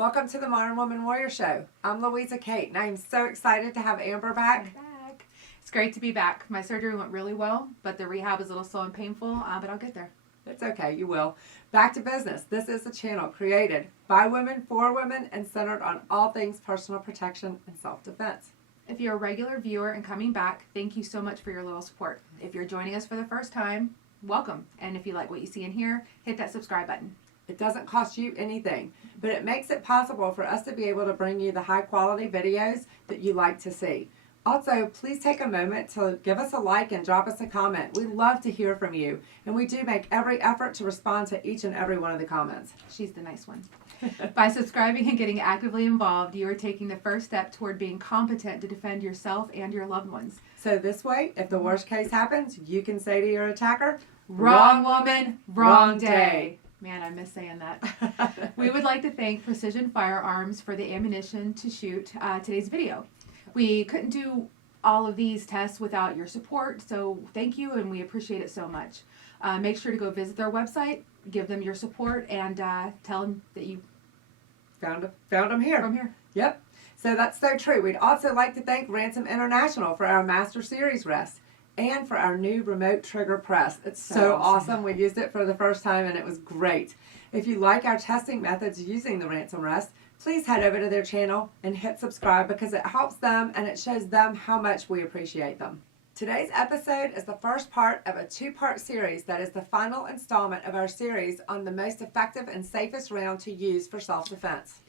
Welcome to the Modern Woman Warrior Show. I'm Louisa Kate, and I am so excited to have Amber back. It's great to be back. My surgery went really well, but the rehab is a little slow and painful, but I'll get there. It's okay, you will. Back to business. This is a channel created by women, for women, and centered on all things personal protection and self-defense. If you're a regular viewer and coming back, thank you so much for your loyal support. If you're joining us for the first time, welcome. And if you like what you see in here, hit that subscribe button. It doesn't cost you anything, but it makes it possible for us to be able to bring you the high quality videos that you like to see. Also, please take a moment to give us a like and drop us a comment. We love to hear from you, and we do make every effort to respond to each and every one of the comments. She's the nice one. By subscribing and getting actively involved, you are taking the first step toward being competent to defend yourself and your loved ones. So this way, if the worst case happens, you can say to your attacker, "Wrong woman, wrong day." Man, I miss saying that. We would like to thank Precision Firearms for the ammunition to shoot today's video. We couldn't do all of these tests without your support, so thank you, and we appreciate it so much. Make sure to go visit their website, give them your support, and tell them that you found them here. From here. Yep. So that's so true. We'd also like to thank Ransom International for our Master Series rest and for our new remote trigger press. It's so awesome. We used it for the first time, and it was great. If you like our testing methods using the Ransom rest, please head over to their channel and hit subscribe because it helps them and it shows them how much we appreciate them. Today's episode is the first part of a two-part series that is the final installment of our series on the most effective and safest round to use for self-defense.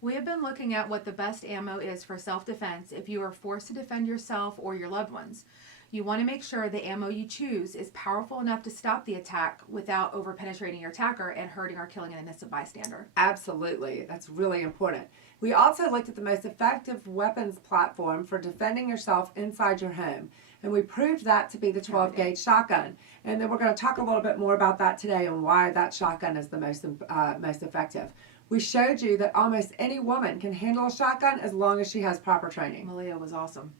We have been looking at what the best ammo is for self-defense if you are forced to defend yourself or your loved ones. You want to make sure the ammo you choose is powerful enough to stop the attack without over-penetrating your attacker and hurting or killing an innocent bystander. Absolutely. That's really important. We also looked at the most effective weapons platform for defending yourself inside your home, and we proved that to be the 12-gauge shotgun. And then we're going to talk a little bit more about that today and why that shotgun is the most effective. We showed you that almost any woman can handle a shotgun as long as she has proper training. Malia was awesome.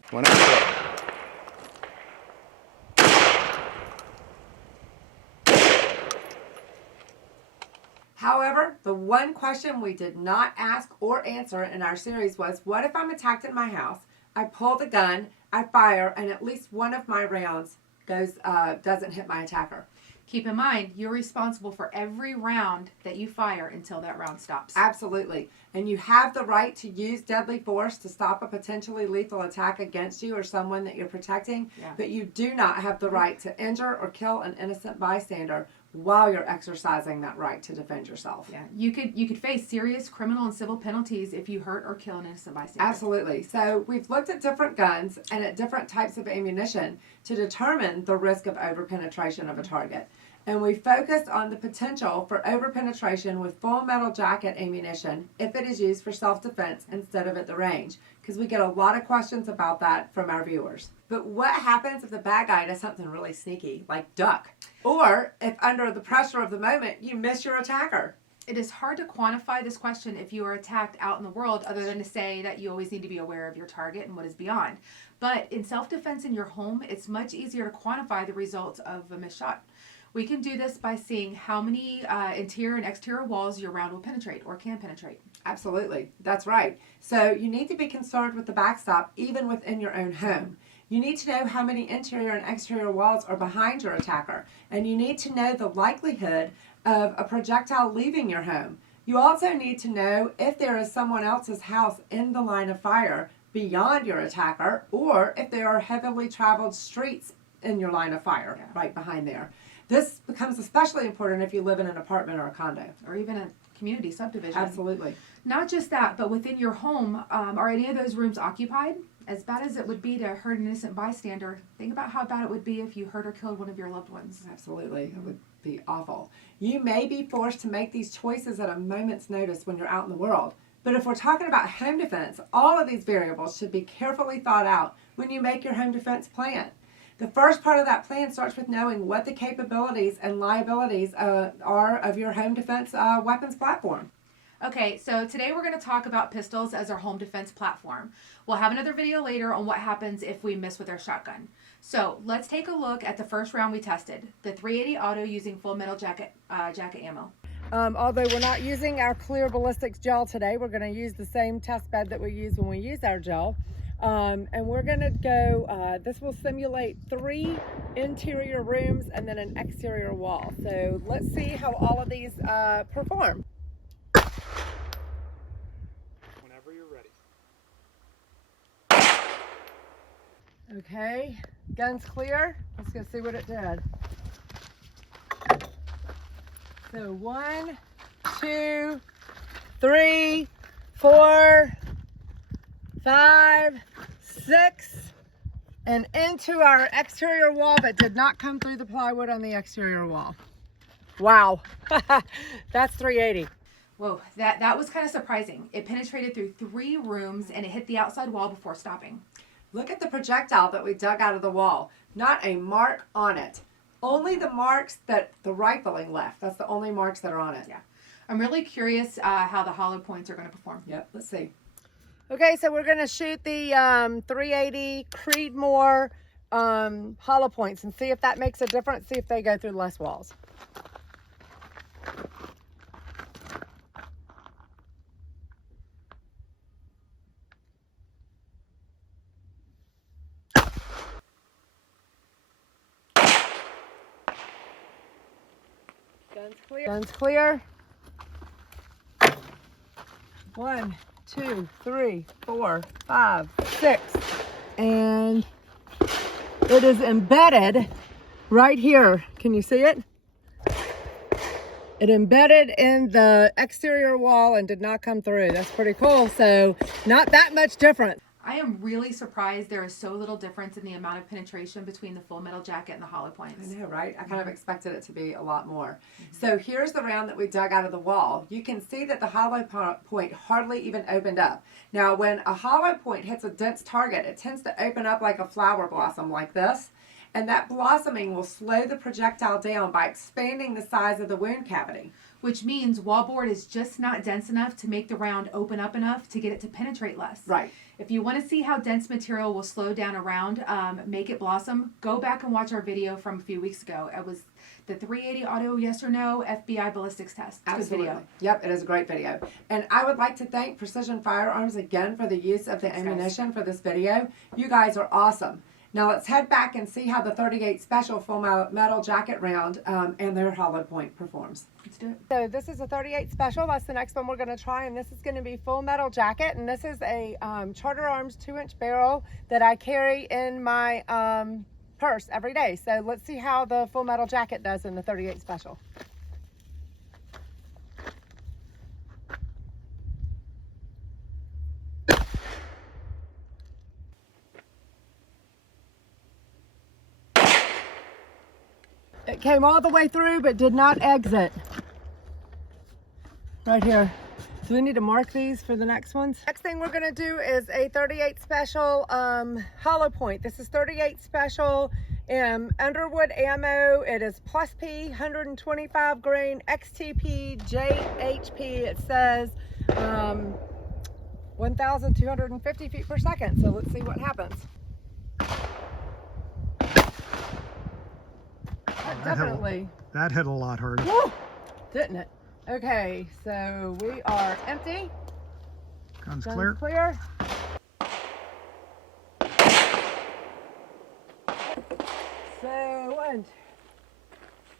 However, the one question we did not ask or answer in our series was, what if I'm attacked in my house, I pull the gun, I fire, and at least one of my rounds doesn't hit my attacker? Keep in mind, you're responsible for every round that you fire until that round stops. Absolutely. And you have the right to use deadly force to stop a potentially lethal attack against you or someone that you're protecting, but you do not have the right to injure or kill an innocent bystander while you're exercising that right to defend yourself. Yeah, you could face serious criminal and civil penalties if you hurt or kill an innocent bystander. Absolutely. So we've looked at different guns and at different types of ammunition to determine the risk of overpenetration of a target. And we focused on the potential for overpenetration with full metal jacket ammunition if it is used for self-defense instead of at the range, because we get a lot of questions about that from our viewers. But what happens if the bad guy does something really sneaky, like duck? Or if under the pressure of the moment, you miss your attacker? It is hard to quantify this question if you are attacked out in the world, other than to say that you always need to be aware of your target and what is beyond. But in self-defense in your home, it's much easier to quantify the results of a missed shot. We can do this by seeing how many interior and exterior walls your round will penetrate or can penetrate. Absolutely. That's right. So you need to be concerned with the backstop even within your own home. You need to know how many interior and exterior walls are behind your attacker, and you need to know the likelihood of a projectile leaving your home. You also need to know if there is someone else's house in the line of fire beyond your attacker, or if there are heavily traveled streets in your line of fire right behind there. This becomes especially important if you live in an apartment or a condo. Or even a community subdivision. Absolutely. Not just that, but within your home, are any of those rooms occupied? As bad as it would be to hurt an innocent bystander, think about how bad it would be if you hurt or killed one of your loved ones. Absolutely. It would be awful. You may be forced to make these choices at a moment's notice when you're out in the world. But if we're talking about home defense, all of these variables should be carefully thought out when you make your home defense plan. The first part of that plan starts with knowing what the capabilities and liabilities are of your home defense weapons platform. Okay, so today we're going to talk about pistols as our home defense platform. We'll have another video later on what happens if we miss with our shotgun. So let's take a look at the first round we tested, the .380 auto using full metal jacket ammo. Although we're not using our clear ballistics gel today, we're going to use the same test bed that we use when we use our gel. And we're going to go, this will simulate 3 interior rooms and then an exterior wall. So let's see how all of these perform. Whenever you're ready. Okay, gun's clear. Let's go see what it did. So 1, 2, 3, 4, 5, 6, and into our exterior wall, but did not come through the plywood on the exterior wall. Wow, that's 380. Whoa, that was kind of surprising. It penetrated through 3 rooms and it hit the outside wall before stopping. Look at the projectile that we dug out of the wall. Not a mark on it. Only the marks that the rifling left. That's the only marks that are on it. Yeah. I'm really curious how the hollow points are going to perform. Yep, let's see. Okay, so we're going to shoot the 380 Creedmoor hollow points and see if that makes a difference, see if they go through less walls. Gun's clear. Gun's clear. 1, 2, 3, 4, 5, 6. And it is embedded right here. Can you see it? It embedded in the exterior wall and did not come through. That's pretty cool. So not that much different. I am really surprised there is so little difference in the amount of penetration between the full metal jacket and the hollow points. I know, right? I kind of expected it to be a lot more. So here's the round that we dug out of the wall. You can see that the hollow point hardly even opened up. Now, when a hollow point hits a dense target, it tends to open up like a flower blossom like this. And that blossoming will slow the projectile down by expanding the size of the wound cavity. Which means wallboard is just not dense enough to make the round open up enough to get it to penetrate less. Right. If you want to see how dense material will slow down a round, make it blossom, go back and watch our video from a few weeks ago. It was the 380 auto yes or no FBI ballistics test. Absolutely. Good video. Yep, it is a great video. And I would like to thank Precision Firearms again for the use of the Thanks, ammunition for this video. You guys are awesome. Now let's head back and see how the 38 Special full metal jacket round and their hollow point performs. Let's do it. So this is a 38 Special. That's the next one we're going to try, and this is going to be full metal jacket. And this is a Charter Arms 2-inch barrel that I carry in my purse every day. So let's see how the full metal jacket does in the 38 Special. It came all the way through but did not exit. Right here. So we need to mark these for the next ones. Next thing we're gonna do is a 38 Special hollow point. This is 38 Special Underwood ammo. It is plus P, 125 grain, XTP, JHP. It says 1,250 feet per second. So let's see what happens. Definitely. That hit a lot harder. Woo! Didn't it? Okay, so we are empty. Gun's Gun's clear. So, one.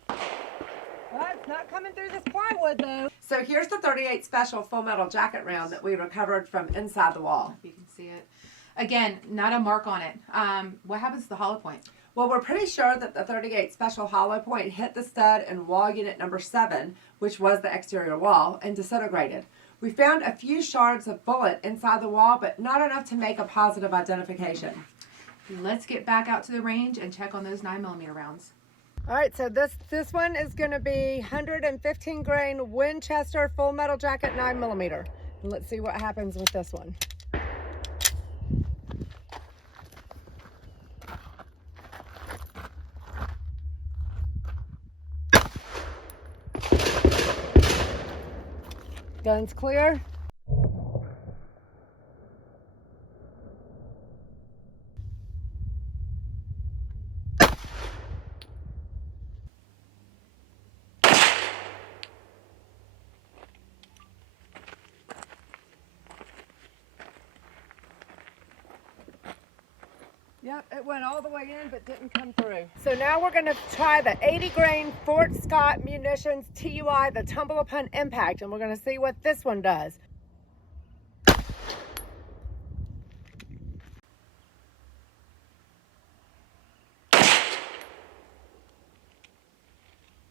Well, it's not coming through this plywood though. So here's the 38 Special full metal jacket round that we recovered from inside the wall. If you can see it. Again, not a mark on it. What happens to the hollow point? Well, we're pretty sure that the 38 Special hollow point hit the stud in wall unit number 7, which was the exterior wall, and disintegrated. We found a few shards of bullet inside the wall, but not enough to make a positive identification. Let's get back out to the range and check on those 9mm rounds. All right, so this one is going to be 115 grain Winchester full metal jacket 9mm. And let's see what happens with this one. Gun's clear. Yep, it went all the way in but didn't come through. So now we're going to try the 80 grain Fort Scott Munitions TUI, the tumble upon impact, and we're going to see what this one does.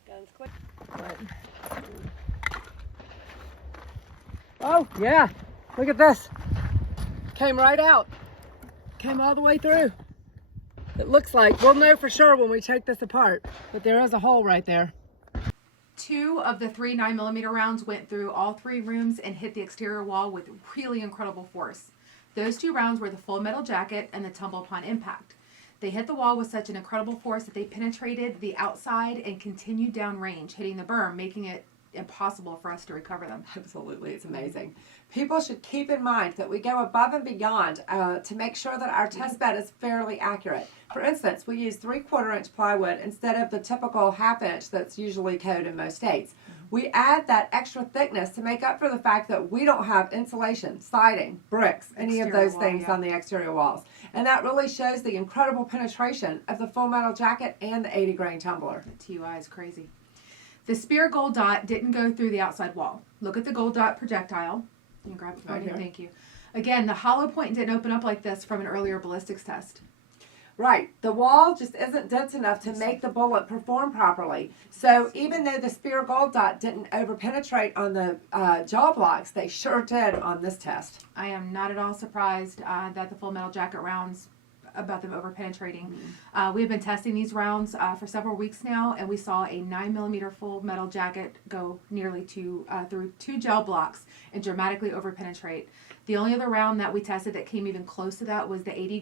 Guns quick. Right. Oh, yeah. Look at this. Came right out. Came all the way through. It looks like. We'll know for sure when we take this apart, but there is a hole right there. 2 of the 3 9mm rounds went through all 3 rooms and hit the exterior wall with really incredible force. Those 2 rounds were the full metal jacket and the tumble upon impact. They hit the wall with such an incredible force that they penetrated the outside and continued downrange, hitting the berm, making it impossible for us to recover them. Absolutely, it's amazing. People should keep in mind that we go above and beyond to make sure that our test bed is fairly accurate. For instance, we use 3/4 inch plywood instead of the typical 1/2 inch that's usually code in most states. We add that extra thickness to make up for the fact that we don't have insulation, siding, bricks, any of those things on the exterior walls. And that really shows the incredible penetration of the full metal jacket and the 80 grain tumbler. The TUI is crazy. The spear gold dot didn't go through the outside wall. Look at the gold dot projectile. You can grab it for me. Thank you. Again, the hollow point didn't open up like this from an earlier ballistics test. Right. The wall just isn't dense enough to make the bullet perform properly. So even though the spear gold dot didn't overpenetrate on the jaw blocks, they sure did on this test. I am not at all surprised that the full metal jacket rounds, about them overpenetrating. We've been testing these rounds for several weeks now, and we saw a 9mm full metal jacket go nearly through 2 gel blocks and dramatically overpenetrate. The only other round that we tested that came even close to that was the 80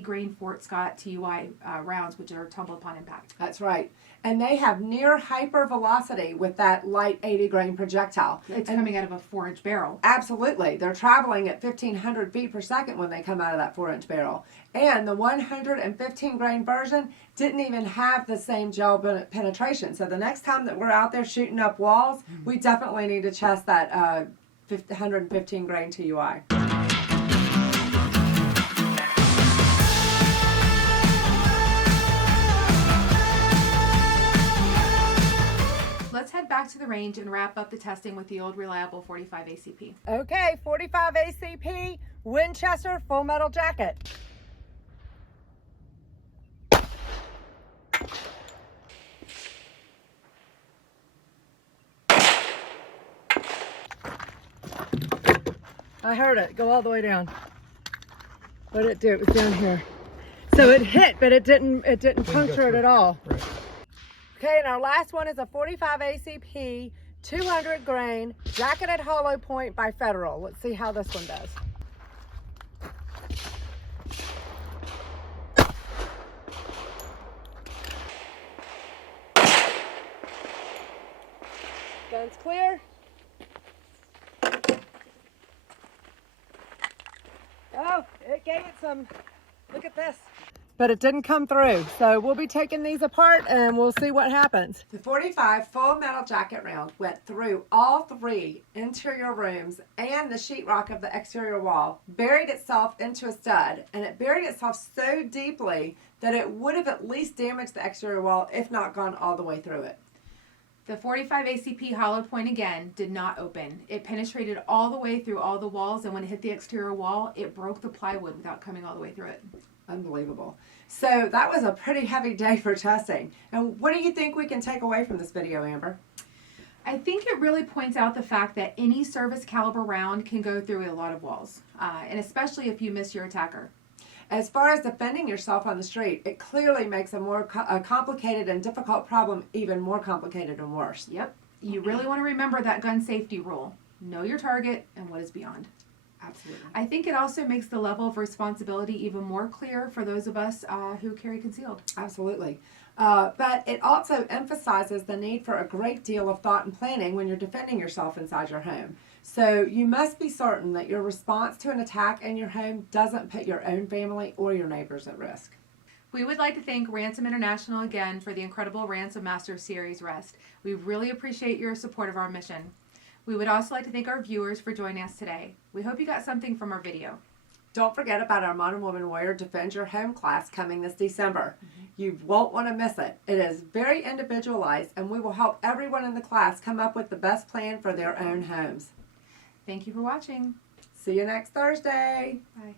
grain Fort Scott TUI rounds, which are tumble upon impact. That's right. And they have near hyper velocity with that light 80 grain projectile. It's coming out of a 4-inch barrel. Absolutely. They're traveling at 1,500 feet per second when they come out of that 4-inch barrel. And the 115 grain version didn't even have the same gel penetration. So the next time that we're out there shooting up walls, we definitely need to test that 115 grain TUI. Let's head back to the range and wrap up the testing with the old reliable 45 ACP. Okay, 45 ACP, Winchester full metal jacket. I heard it go all the way down. What did it do? It was down here. So it hit, but it didn't puncture it at all. Right. Okay, and our last one is a 45 ACP 200 grain jacketed hollow point by Federal. Let's see how this one does. Guns clear. Oh, it gave it some, look at this. But it didn't come through. So we'll be taking these apart and we'll see what happens. The 45 full metal jacket round went through all 3 interior rooms and the sheetrock of the exterior wall, buried itself into a stud, and it buried itself so deeply that it would have at least damaged the exterior wall, if not gone all the way through it. The 45 ACP hollow point again did not open. It penetrated all the way through all the walls, and when it hit the exterior wall, it broke the plywood without coming all the way through it. Unbelievable. So that was a pretty heavy day for testing. And what do you think we can take away from this video, Amber? I think it really points out the fact that any service caliber round can go through a lot of walls, and especially if you miss your attacker. As far as defending yourself on the street, it clearly makes a more complicated and difficult problem even more complicated and worse. Yep. You really want to remember that gun safety rule. Know your target and what is beyond. Absolutely. I think it also makes the level of responsibility even more clear for those of us who carry concealed. Absolutely. But it also emphasizes the need for a great deal of thought and planning when you're defending yourself inside your home. So you must be certain that your response to an attack in your home doesn't put your own family or your neighbors at risk. We would like to thank Ransom International again for the incredible Ransom Master Series Rest. We really appreciate your support of our mission. We would also like to thank our viewers for joining us today. We hope you got something from our video. Don't forget about our Modern Woman Warrior Defend Your Home class coming this December. You won't want to miss it. It is very individualized, and we will help everyone in the class come up with the best plan for their own homes. Thank you for watching. See you next Thursday. Bye.